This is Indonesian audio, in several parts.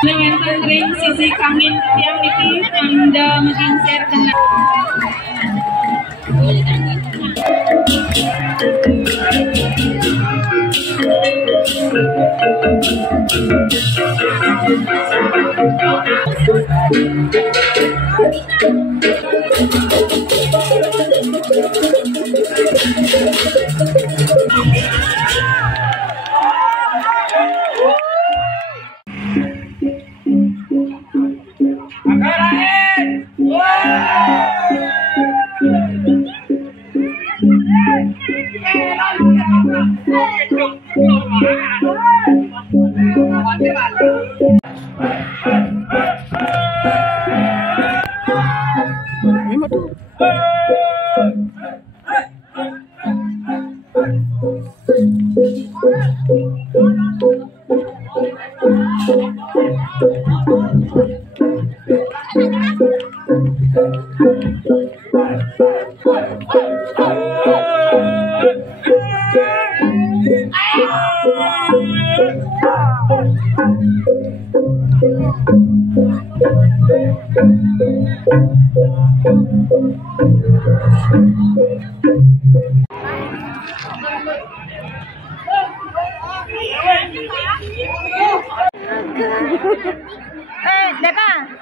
Dengan ring sisi kamin yang iki Anda menggeser dengan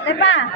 Depa.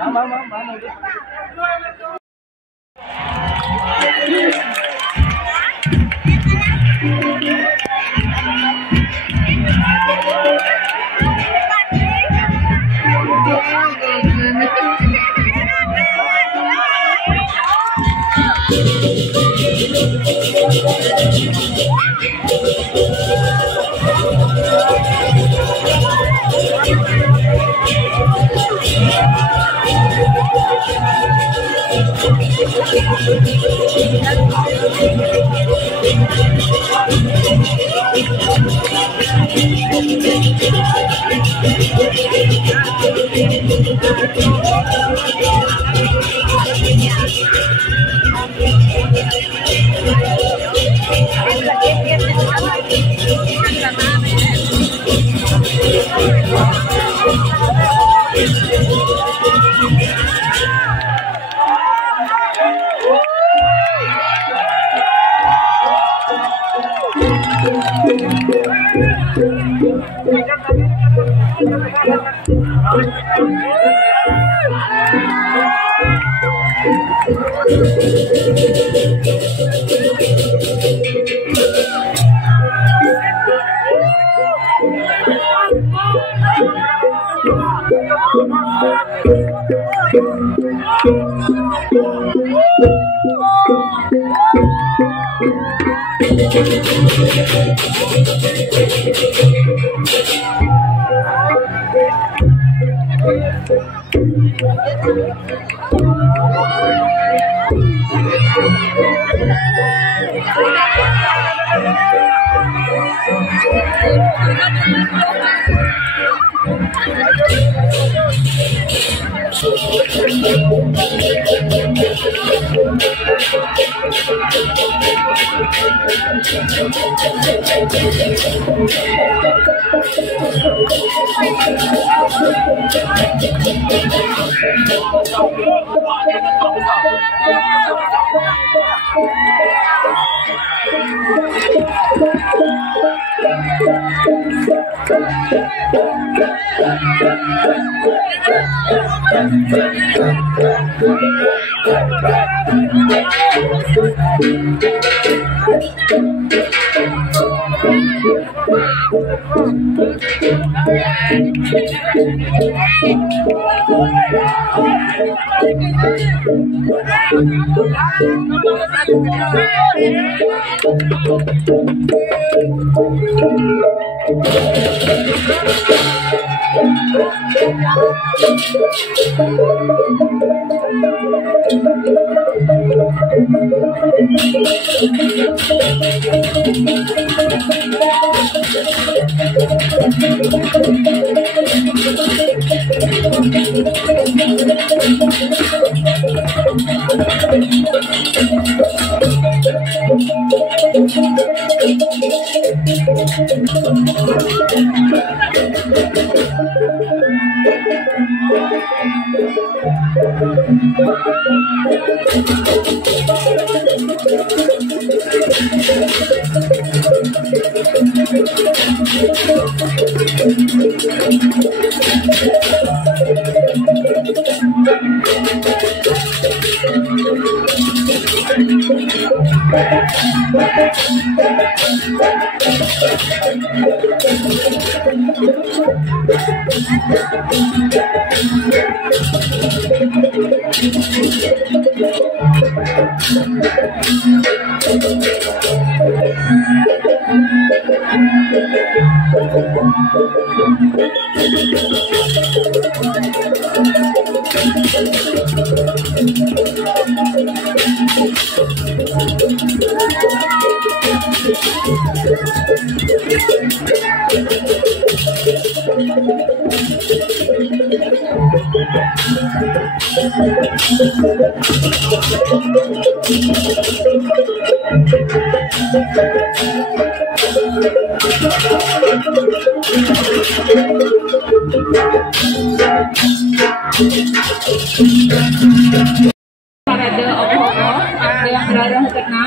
Parade Opo-Opo, ada yang berada kena.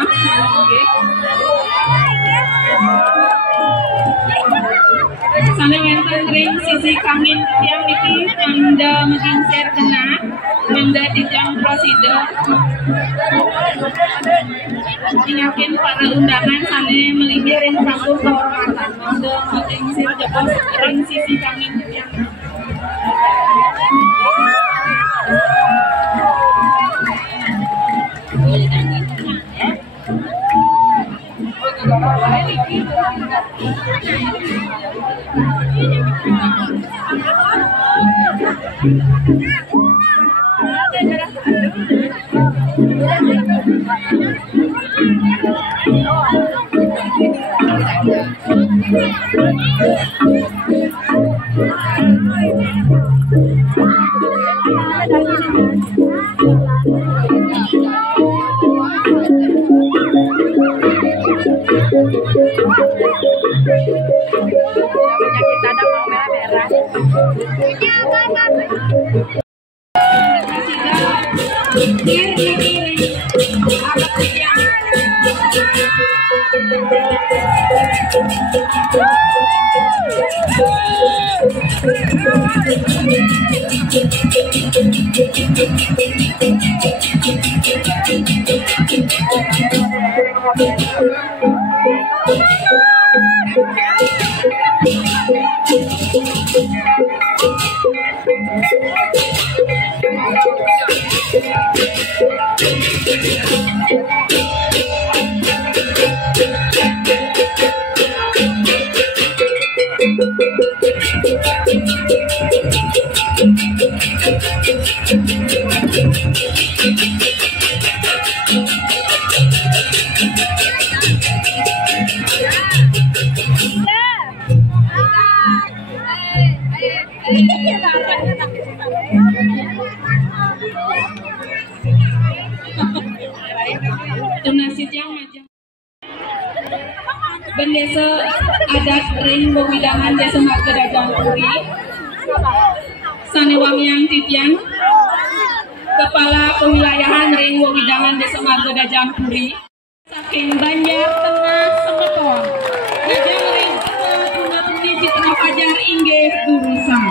Sana wonten ring sisi kamin tiang niki anda mengingser kena mangga dijang prosedur. Ingakin para undangan sana melingkir ring panggung kehormatan mangga mengingser jebol ring sisi kamin tiang. Bendesa adat ring Wewidangan Desa Marga Dajang Puri, Sanewang Yang Titian, Kepala Kewilayahan ring Wewidangan Desa Marga Dajang Puri, saking Banjar Tengah Semeton, Dajang ring Tuna-Tuni Fitnah Fajar inggih Durusan.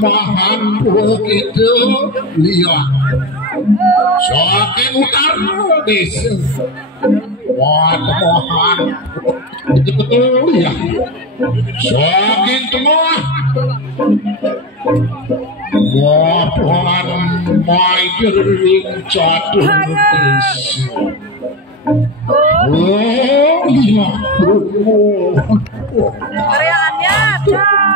Bahan begitu lihat saking utara desa bahan begitu lihat saking tengah bahan maidering catur desa oh lihat Karyaannya ada.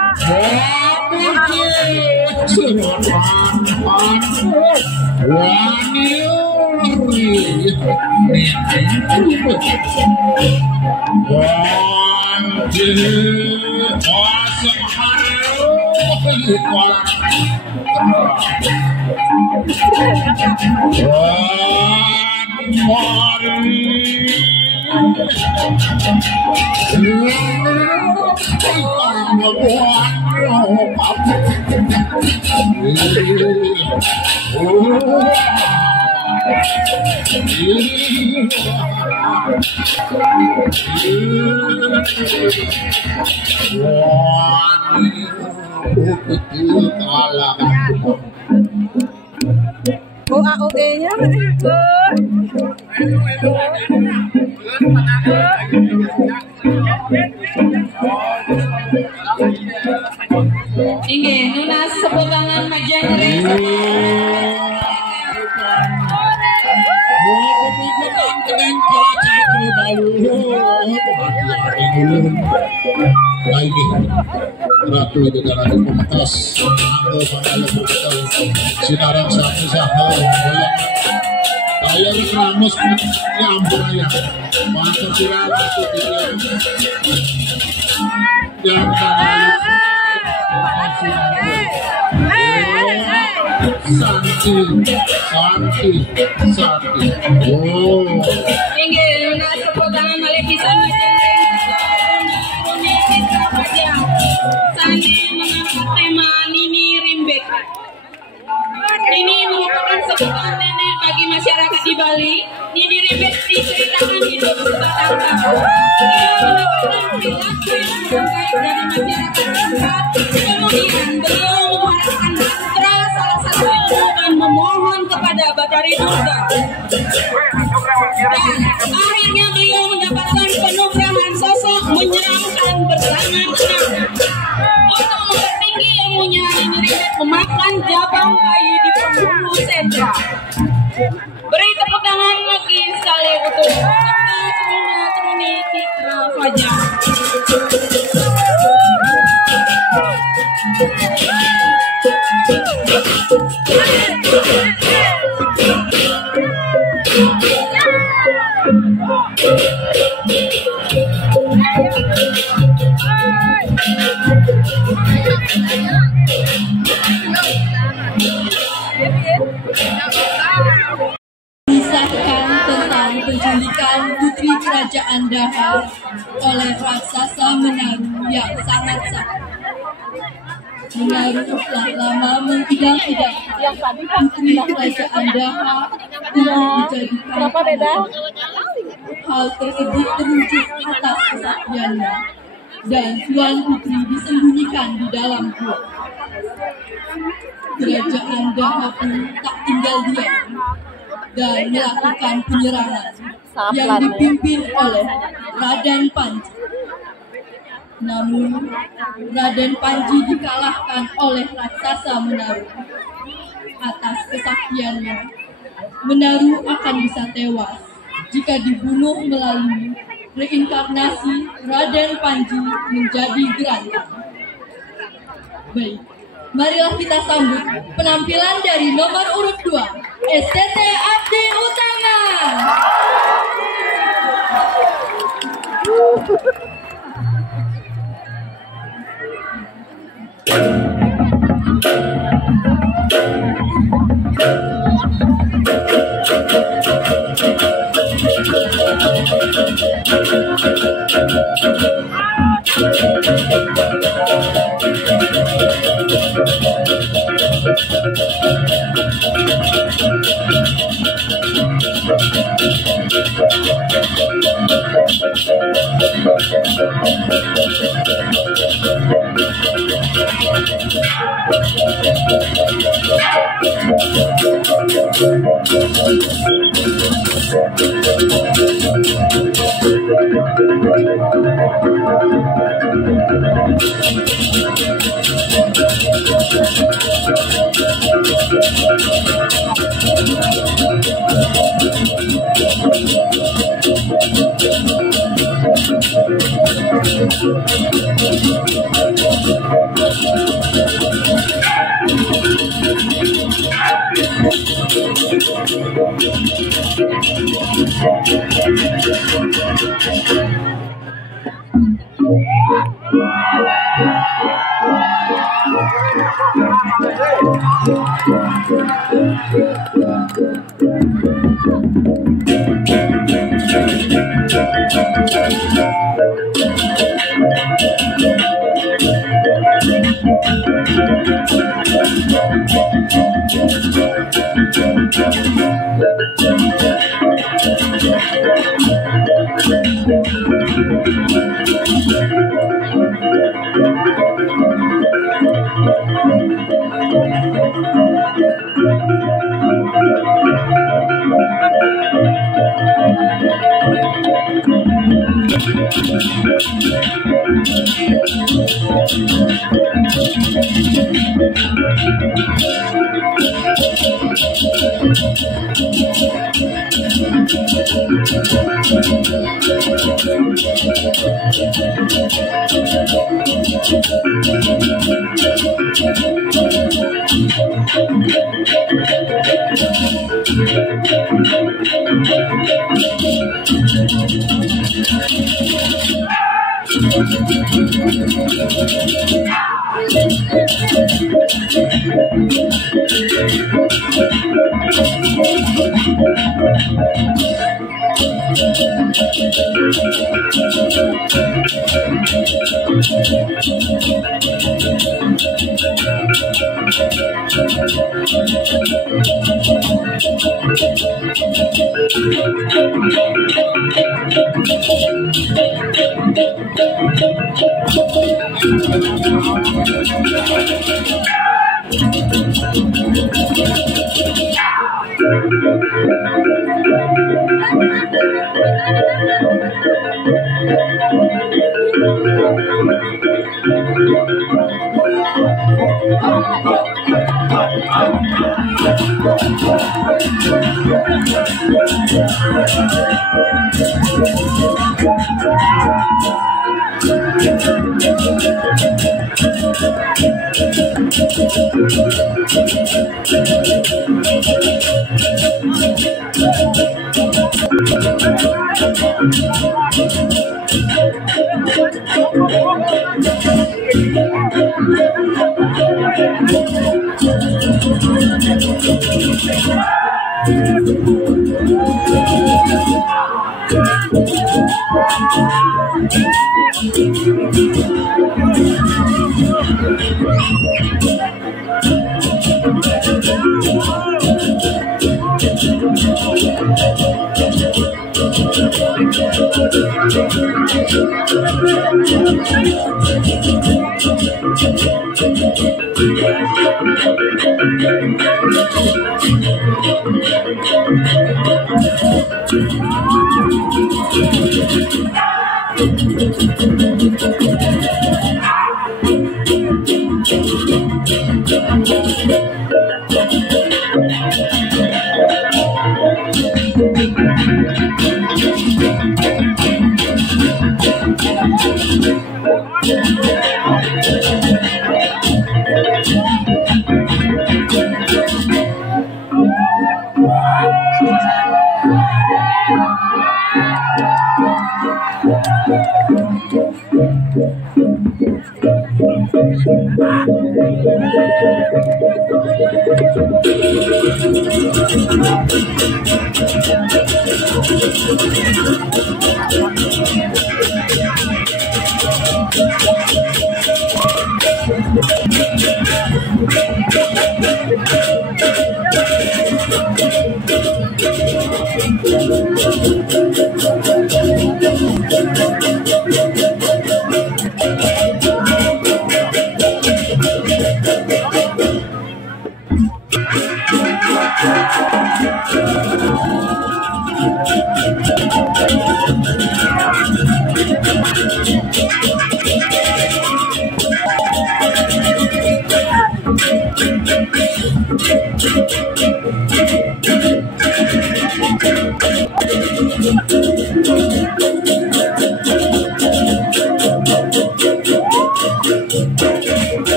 AOE-nya Inggih, nunas sebutangan majan Ratu negara di pematas Sinaran satu sahal bayar keramus nyampur ya masa sirarat yang Santi. Oh. Inggih, nunas sebutangan malefisan majan Sandi mengangkat tema Nini Rimbek. Ini merupakan sebutan nenek bagi masyarakat di Bali. Nini Rimbek diceritakan hidup bertahta. Ia mendapatkan perilaku yang terkait dari masyarakat tempat. Kemudian beliau mengharapkan mantra salah satu ilmu dan memohon kepada Batari Durga. Dan akhirnya beliau mendapatkan penumpangan sosok menyeramkan bertangan enam. Untuk mempertinggi ilmunya, Nini Rimbek memakan jabang bayi di penghulu sentra. Beri tepuk tangan bagi sekali untuk serta Truni Citra Fajar. Mengisahkan tentang penculikan putri kerajaan Daha oleh raksasa Menaru yang sangat sakti. Menaru telah lama mengidam-idam putri kerajaan Daha untuk dijadikan hal tersebut terwujud atas kesaktiannya dan Tuan Putri disembunyikan di dalam gua. Kerajaan Daha pun tak tinggal diam dan melakukan penyerangan yang dipimpin oleh Raden Panji. Namun, Raden Panji dikalahkan oleh raksasa Menaru. Atas kesaktiannya, Menaru akan bisa tewas jika dibunuh melalui reinkarnasi Raden Panji menjadi Gerantang. Baik, marilah kita sambut penampilan dari nomor urut 2, STT Abdi Utama.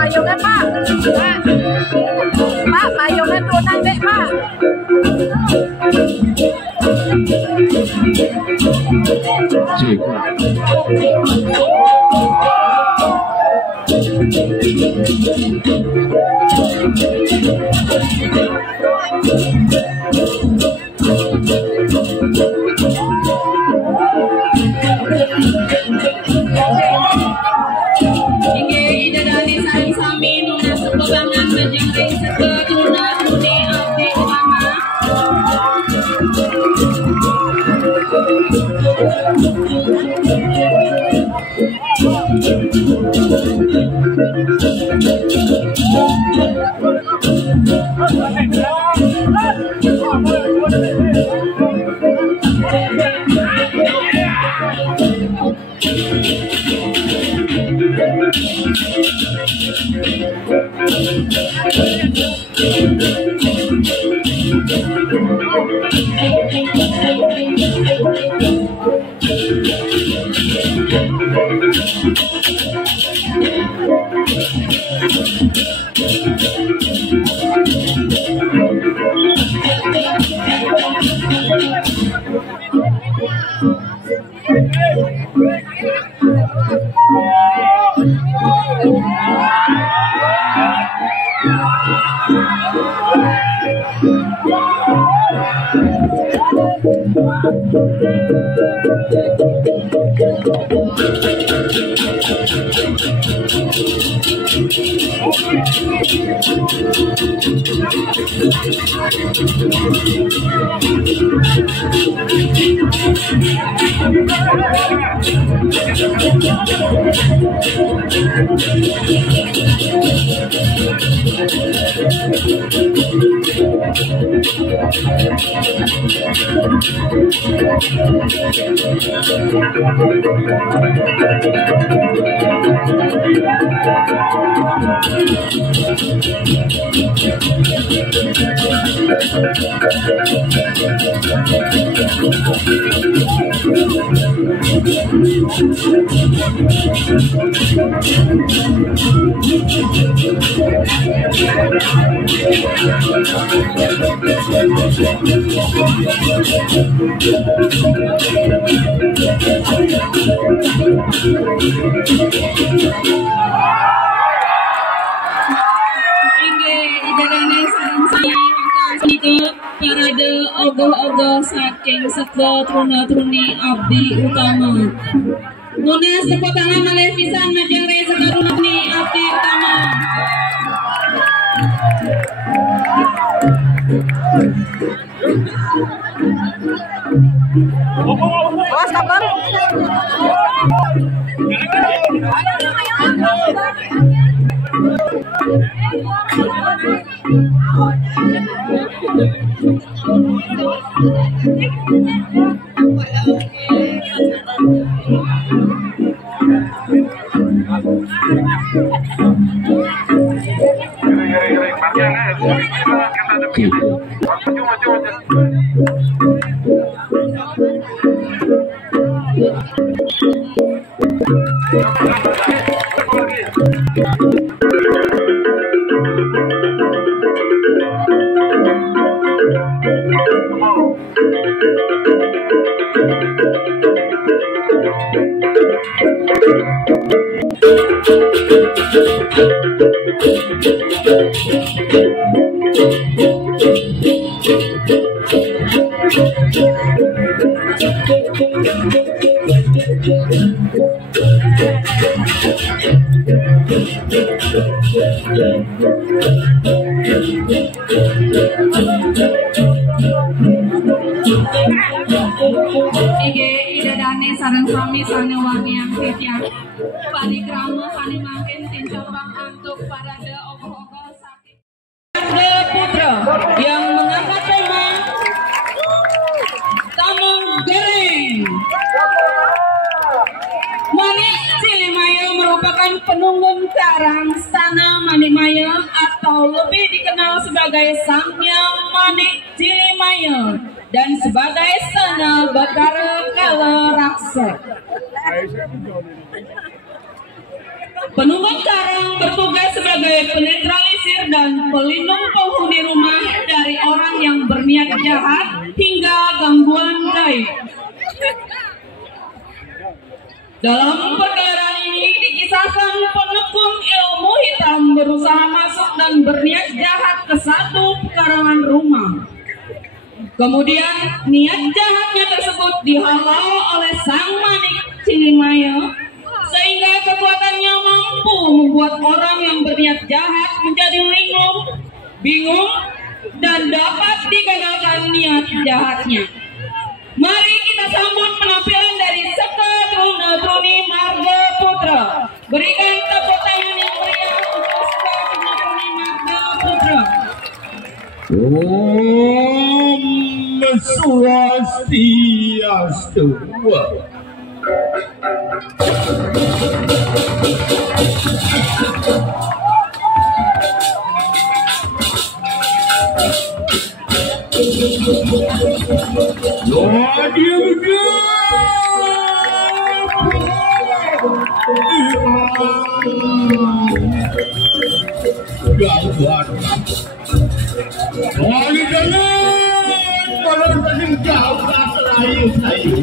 Payungnya Pak. Pak, payungnya turunan dek Pak. Parade ogoh-ogoh saking seketruna-truni abdi utama. Nunas tepuk tangan oleh pisan majare seketruna-truni abdi utama. Awas kabar. Idadane sareng sami sanewangi yang titiang panikrama panimangkin tincorbang antuk parade ogoh-ogoh saking Marga Putra yang mengangkat tema Tamang Goreng. Manik Cilimaya merupakan penunggung karang Stana Manimaya atau lebih dikenal sebagai Sangnya Manik Cilimaya dan sebagai Sana Batara Kala Raksa. Penunggung karang bertugas sebagai penetralisir dan pelindung penghuni rumah dari orang yang berniat jahat hingga gangguan gaib. Dalam pergelaran ini dikisahkan penekung ilmu hitam berusaha masuk dan berniat jahat ke satu pekarangan rumah. Kemudian niat jahatnya tersebut dihalau oleh Sang Manik Cilimaya sehingga kekuatannya mampu membuat orang yang berniat jahat menjadi linglung, bingung, dan dapat digagalkan niat jahatnya. Mari kita sambut penampilan dari Seketruna-truni Marga Putra. Berikan tepuk tangan yang meriah untuk Seketruna-truni Marga Putra. Om Swastiastu. Gawat. Oli jalan, kalau paling gawat layu.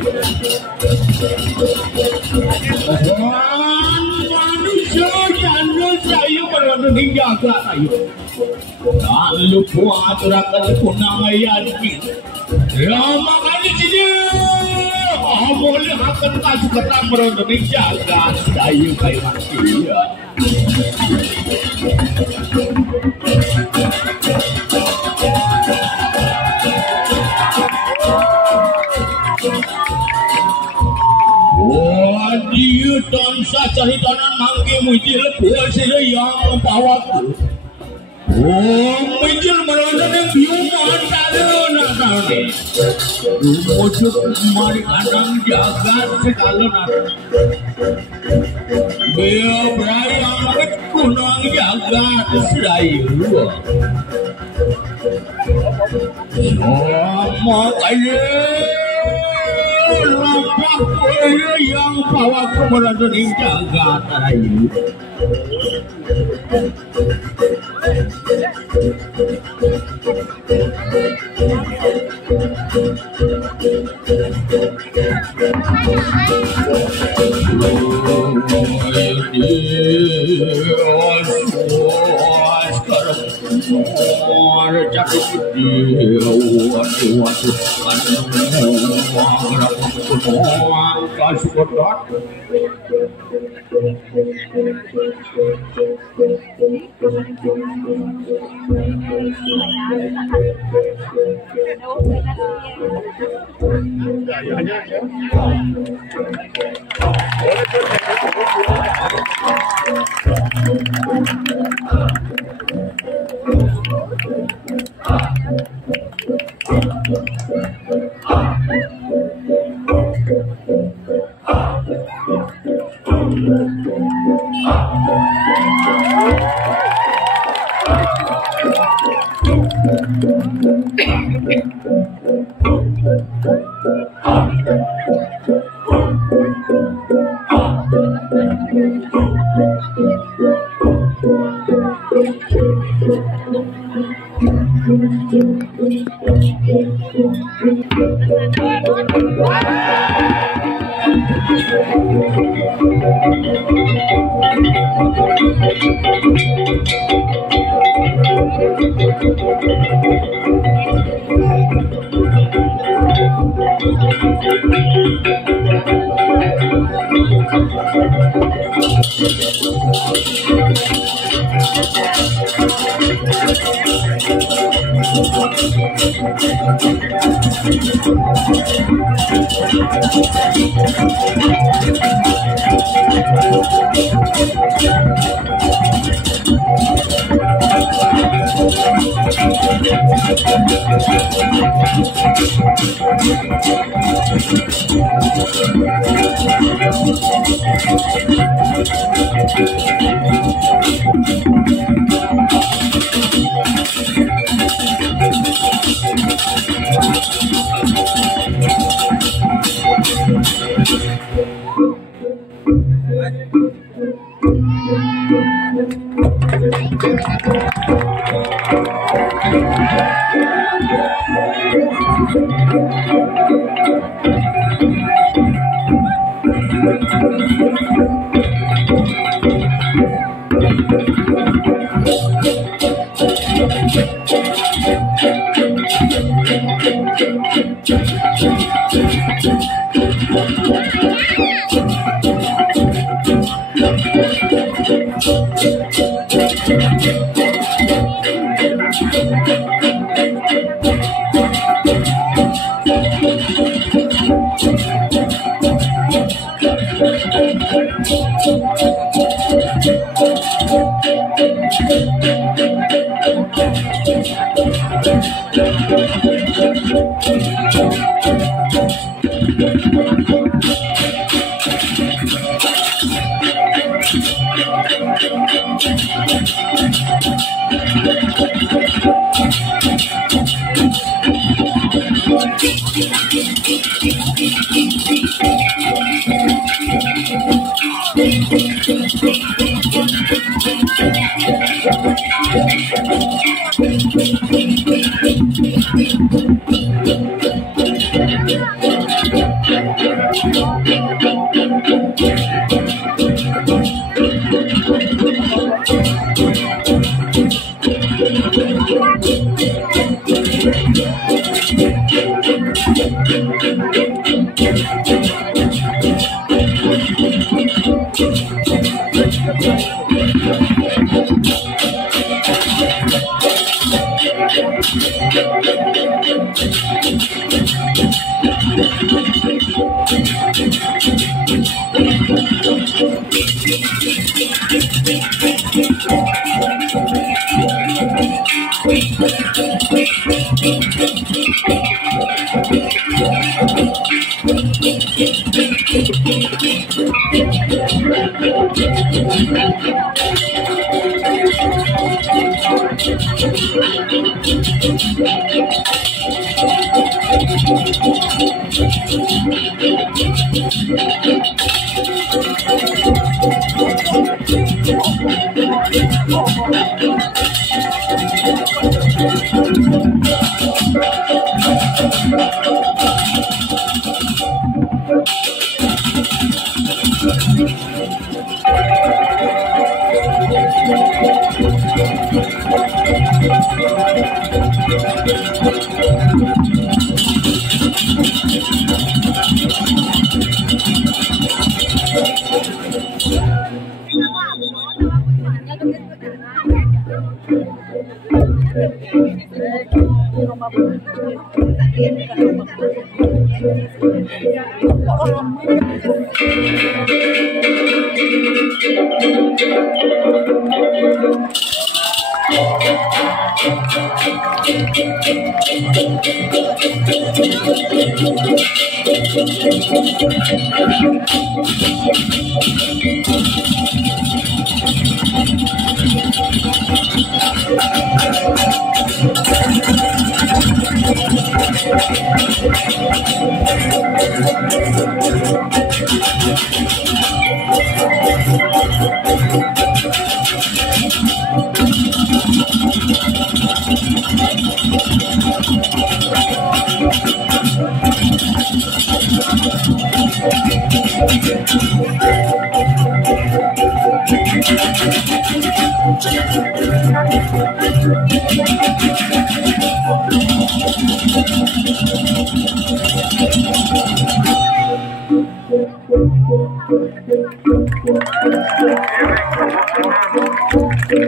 Manusia jangan sayu kalau hingga layu. Tak lupa aturakan punang ayat. Ya makanya sini. Boleh akan kasih kata Indonesia dan sayu kayu manusia. Dia tansa caritanan mangke muncul puasa yang pawaku. Muncul merontak yang biuman talon tadi. Muncul mari kadang jagat sekalon ada. Bea berayang kunang jagat selayu. Sama kaya. Lampak yang bawa kemudian jaga terayu.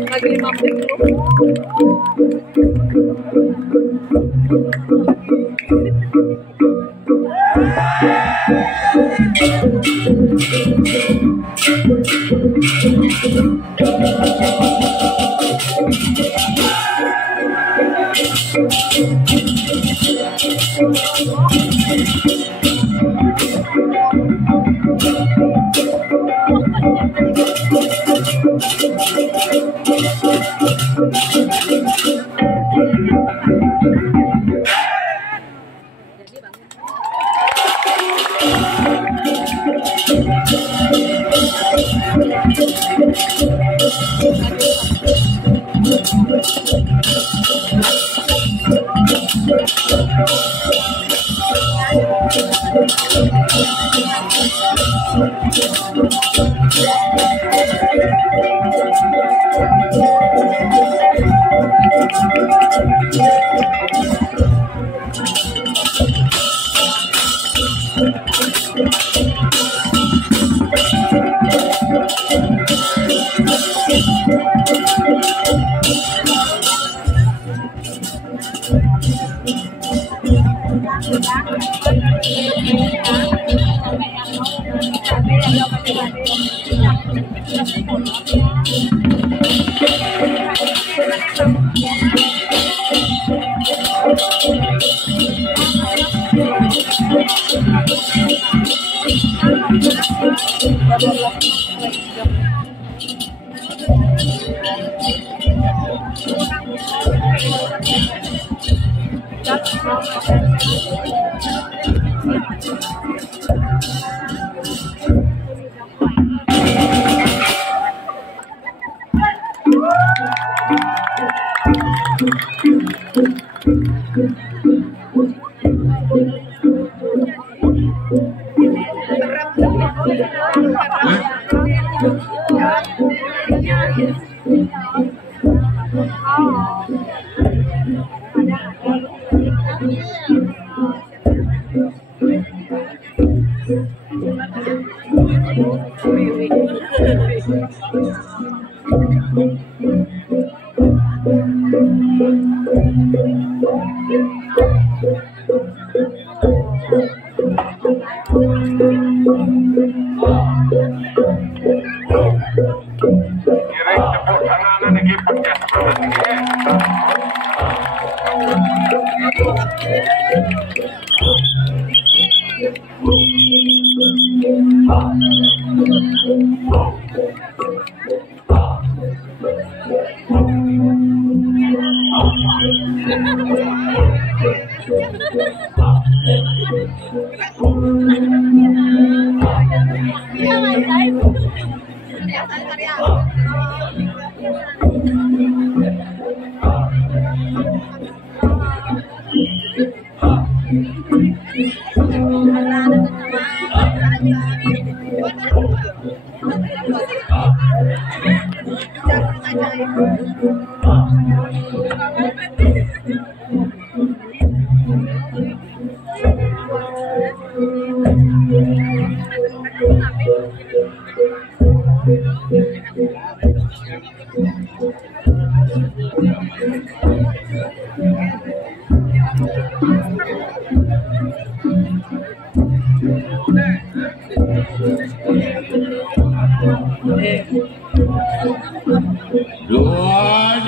Lagi 5 menit dulu.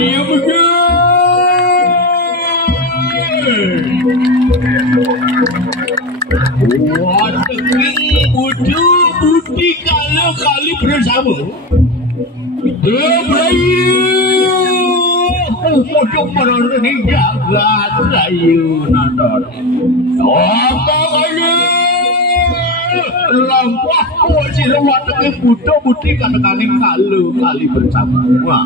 Dia betul. Wah, tenging budi kalau kali bersama. Pocong menonton ini jagat sayu nonton. Apa kali? Lampah si lewat tenging budi katakan kalau kali bersama. Wah.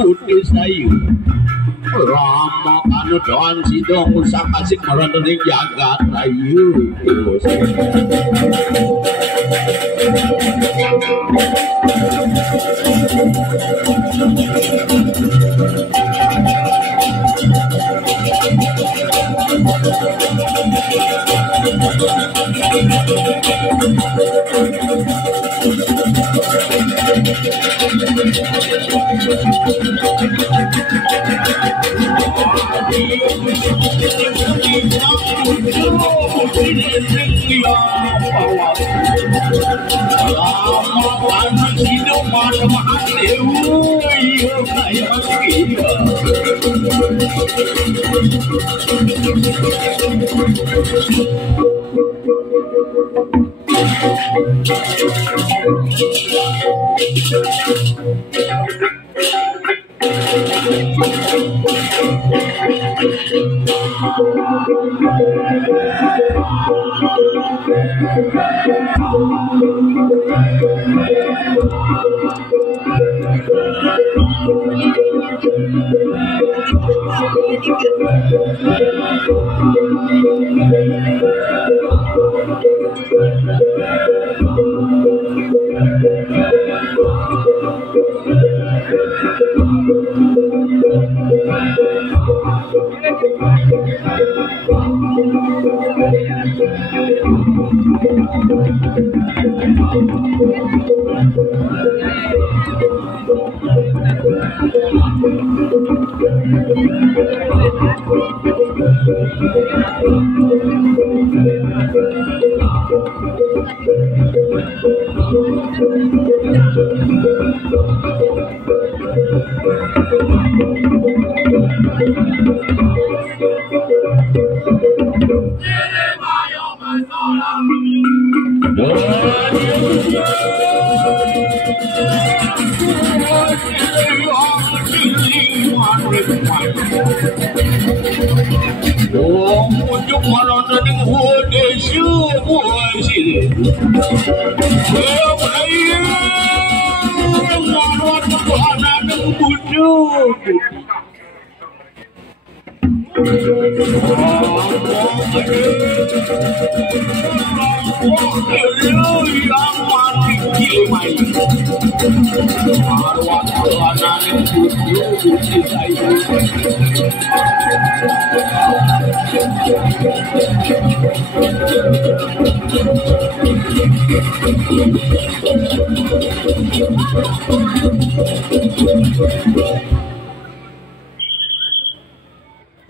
Putih sayu Rama kanu doan sidong usah kasih meronton yang jagat rayu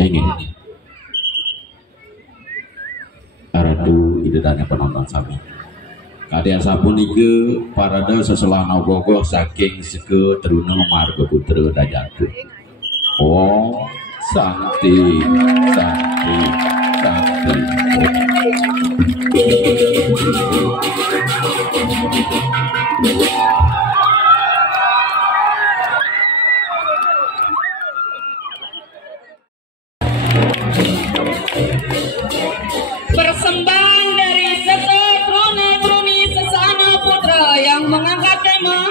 Ingin aradu idedane penonton sami kadean sabun ike parada seselana gogoh saking seke teruna marga putra dajatu. Oh santi santi santi Persembahan dari Seke Truna-Truni Sesana Putra yang mengangkat tema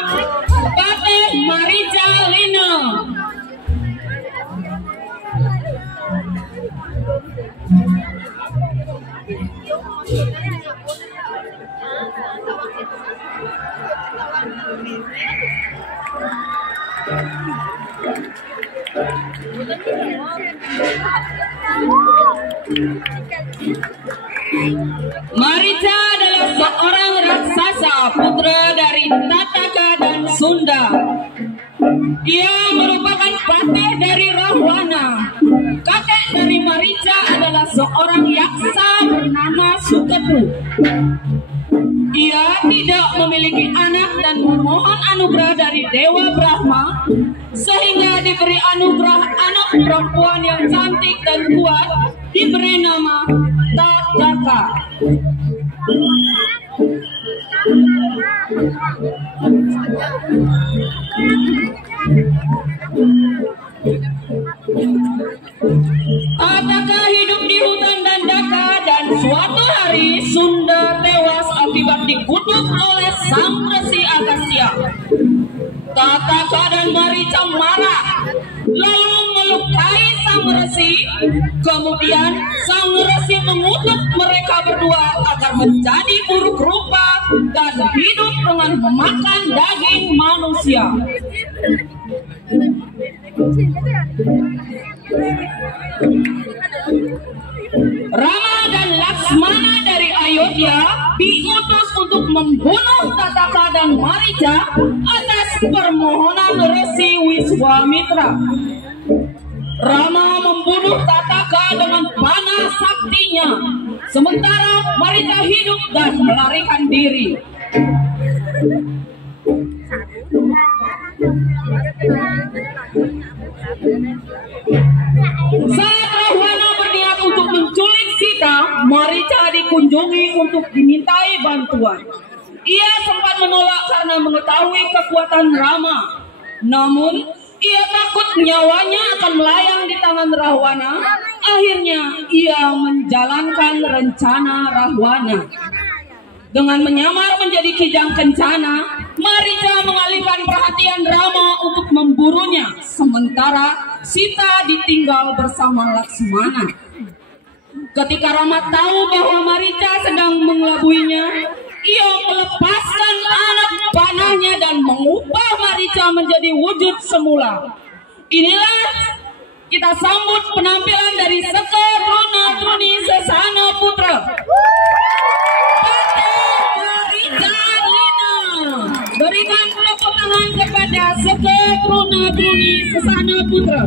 Patih Marica Lina. Marica adalah seorang raksasa putra dari Tataka dan Sunda. Ia merupakan patih dari Rahwana. Kakek dari Marica adalah seorang yaksa bernama Suketu. Ia tidak memiliki anak dan memohon anugerah dari Dewa Brahma sehingga diberi anugerah anak perempuan yang cantik dan kuat diberi nama Tataka. Tataka hidup di hutan Dandaka dan suatu hari Sunda tewas akibat dikutuk oleh Sang Resi Akasya. Tataka dan Marica marah lalu melukai Sang Resi. Kemudian Sang Resi mengutuk mereka berdua agar menjadi buruk rupa dan hidup dengan memakan daging manusia. Rama dan Laksmana dari Ayodhya diutus untuk membunuh Tataka dan Marica atas permohonan Resi Wiswamitra. Rama membunuh Tataka dengan panah saktinya, sementara Marica hidup dan melarikan diri. Saat Rahwana berniat untuk menculik Sita, Marica dikunjungi untuk dimintai bantuan. Ia sempat menolak karena mengetahui kekuatan Rama. Namun, ia takut nyawanya akan melayang di tangan Rahwana. Akhirnya, ia menjalankan rencana Rahwana. Dengan menyamar menjadi Kijang Kencana, Marica mengalihkan perhatian Rama untuk memburunya, sementara Sita ditinggal bersama Laksmana. Ketika Rama tahu bahwa Marica sedang mengelabuinya, ia melepaskan anak panahnya dan mengubah Marica menjadi wujud semula. Inilah kita sambut penampilan dari Seke Truna-Truni Sesana Putra. Berikan tepuk tangan kepada Seke Truna-Truni Sesana Putra.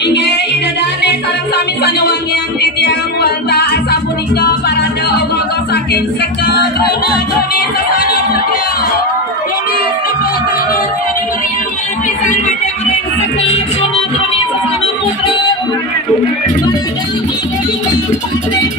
Inge idadane sareng sami sanyawangian titiang wanta asa punika parade ogogo saking seket runa-runi sasana putra lunas tepuk tangan pada meriaman pisan madang seket runa-runi sasana putra parade ogogo paten marito paten